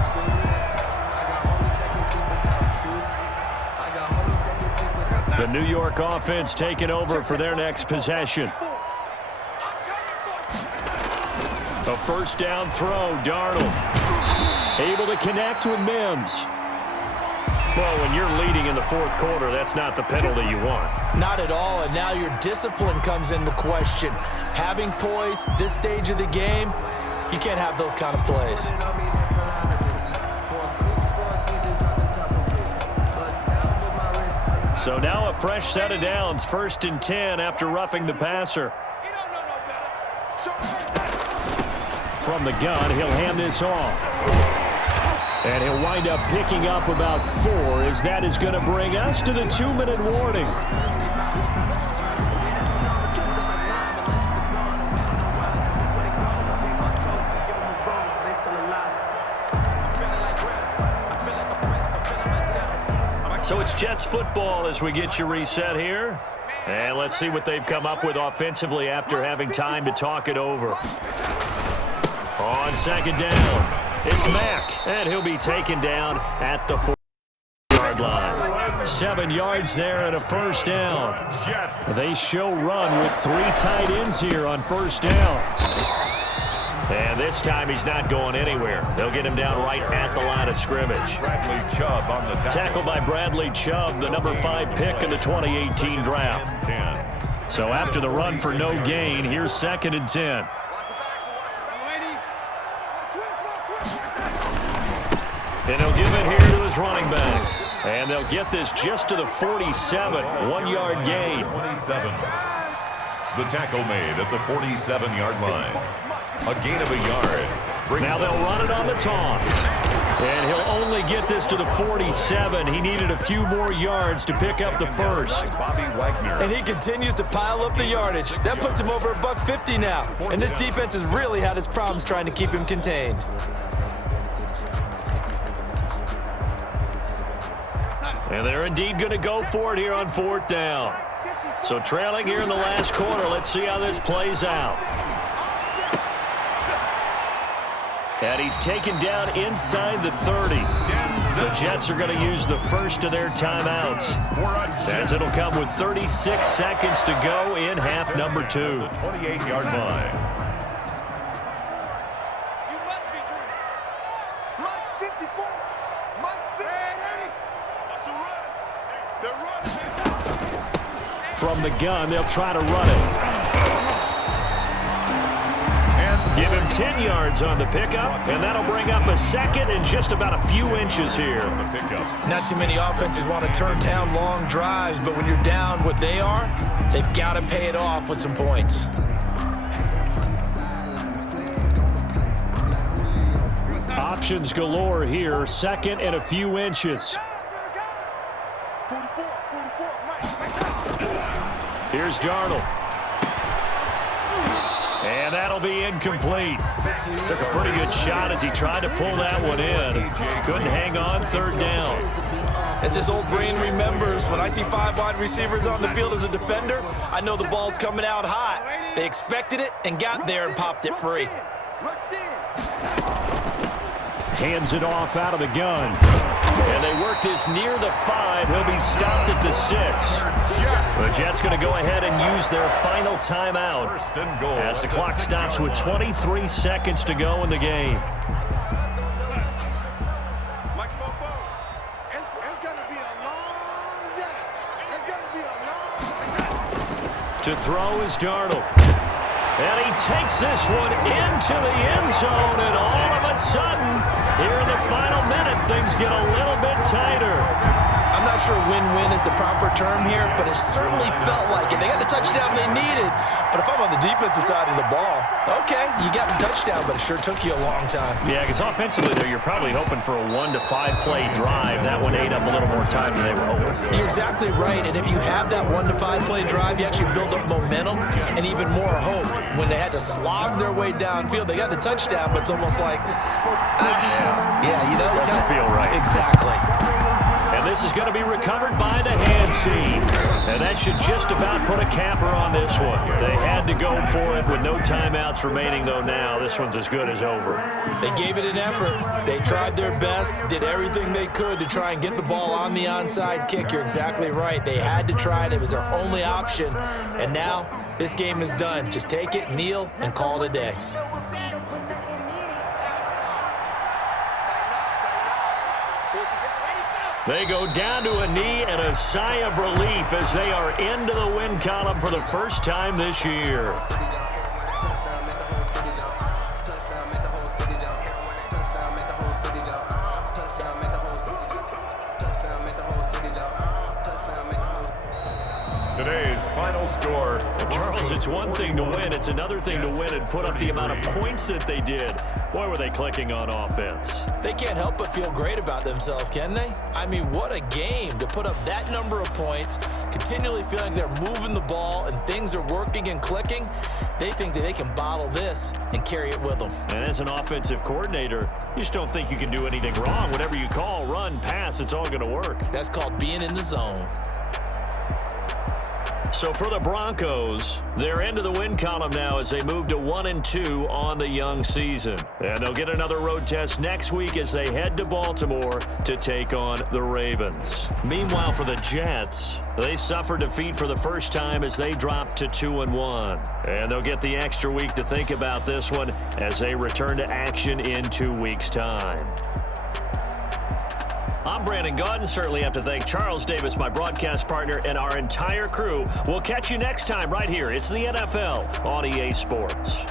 The New York offense taking over for their next possession. A first down throw, Darnold. Able to connect with Mims. Well, when you're leading in the fourth quarter, that's not the penalty you want. Not at all, and now your discipline comes into question. Having poise this stage of the game, you can't have those kind of plays. So now a fresh set of downs, 1st and 10 after roughing the passer. From the gun, he'll hand this off. And he'll wind up picking up about 4 as that is going to bring us to the 2-minute warning. So it's Jets football as we get you reset here. And let's see what they've come up with offensively after having time to talk it over. On 2nd down. It's Mack, and he'll be taken down at the 4-yard line. 7 yards there and a 1st down. They show run with 3 tight ends here on 1st down. And this time he's not going anywhere. They'll get him down right at the line of scrimmage. Bradley Chubb on the tackle. Tackled by Bradley Chubb, the number 5 pick in the 2018 draft. So after the run for no gain, here's 2nd and 10. And he'll give it here to his running back. And they'll get this just to the 47, 1-yard gain. 27. The tackle made at the 47-yard line. A gain of a yard. Now they'll run it on the toss. And he'll only get this to the 47. He needed a few more yards to pick up the 1st. Bobby Wagner. And he continues to pile up the yardage. That puts him over $150 now. And this defense has really had its problems trying to keep him contained. And they're indeed going to go for it here on 4th down. So trailing here in the last quarter. Let's see how this plays out. And he's taken down inside the 30. The Jets are going to use the first of their timeouts, as it'll come with 36 seconds to go in half number 2. 28-yard line. From the gun, they'll try to run it. Give him 10 yards on the pickup, and that'll bring up a 2nd and just about a few inches here. Not too many offenses want to turn down long drives, but when you're down what they are, they've got to pay it off with some points. Options galore here, 2nd and a few inches. Here's Darnold. And that'll be incomplete. Took a pretty good shot as he tried to pull that one in. Couldn't hang on, 3rd down. As this old brain remembers, when I see 5 wide receivers on the field as a defender, I know the ball's coming out hot. They expected it and got there and popped it free. Hands it off out of the gun. And they work this near the 5. He'll be stopped at the 6. The Jets going to go ahead and use their final timeout as the clock stops with 23 seconds to go in the game. To throw is Darnold. And he takes this one into the end zone, and all of a sudden, here in the final minute, things get a little bit tighter. I'm not sure win-win is the proper term here, but it certainly felt like it. They got the touchdown they needed, but if I'm on the defensive side of the ball, okay, you got the touchdown, but it sure took you a long time. Yeah, because offensively, though, you're probably hoping for a 1 to 5 play drive. That one ate up a little more time than they were hoping. You're exactly right, and if you have that 1 to 5 play drive, you actually build up momentum and even more hope. When they had to slog their way downfield, they got the touchdown, but it's almost like, yeah, you know. Doesn't feel right. Exactly. And this is going to be recovered by the hands team. And that should just about put a capper on this one. They had to go for it with no timeouts remaining, though now this one's as good as over. They gave it an effort. They tried their best, did everything they could to try and get the ball on the onside kick. You're exactly right. They had to try it. It was their only option. And now this game is done. Just take it, kneel, and call it a day. They go down to a knee and a sigh of relief as they are into the win column for the first time this year. Today's final score. Charles, it's one thing to win. It's another thing to win and put up the amount of points that they did. Boy, were they clicking on offense. They can't help but feel great about themselves, can they? I mean, what a game to put up that number of points, continually feeling they're moving the ball and things are working and clicking. They think that they can bottle this and carry it with them. And as an offensive coordinator, you just don't think you can do anything wrong. Whatever you call, run, pass, it's all going to work. That's called being in the zone. So for the Broncos, they're into the win column now as they move to 1-2 on the young season. And they'll get another road test next week as they head to Baltimore to take on the Ravens. Meanwhile, for the Jets, they suffered defeat for the first time as they dropped to 2-1. And they'll get the extra week to think about this one as they return to action in 2 weeks' time. I'm Brandon Gaudin. Certainly have to thank Charles Davis, my broadcast partner, and our entire crew. We'll catch you next time right here. It's the NFL on EA Sports.